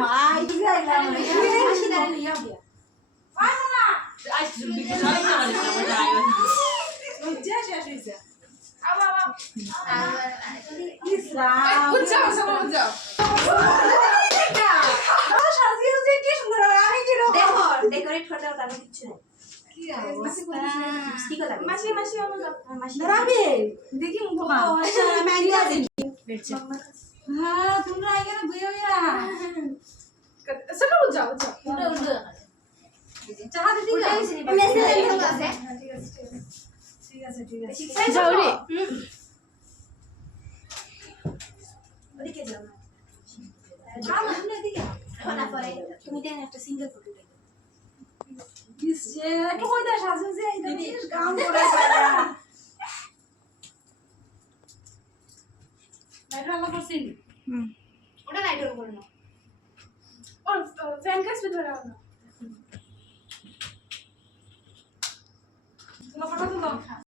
মাই যাইলাম মাসি দাঁড়িয়ে নিয়ে যাও আইসক্রিম বিক্রি করে না মানে আমার ড্রাইভার যা শেষ হইছে আবা ইসরাম যাও সামনে যাও সাজিয়ে যে কি সুন্দর আমি কি রকম দেখো ডেকোরেট করতে তার কিছু নাই কি অবস্থা কি কথা মাসি মাসি অনু যাও মাসি দাঁড়াবে দেখি মুখ মা আচ্ছা আমি আইডিয়া দিই বেরছে হ্যাঁ তোমরা এখানে বইয়া বইয়া চলো যাও যাও উল্টো চা দিদি উল্টা হইছে নি মেসেজ আছে ঠিক আছে ঠিক আছে যাও রে ওদিকে যাও না যাও না তুমি এদিকে না পরে তুমি দেন একটা সিঙ্গেল ফটো দেখো ইসে একটু কইতা সাজুছে এই দিদি গান করে যায় লাইট আলো করছিস ওটা লাইট অন করো না ওর ফ্যান কাজ ধরে নাও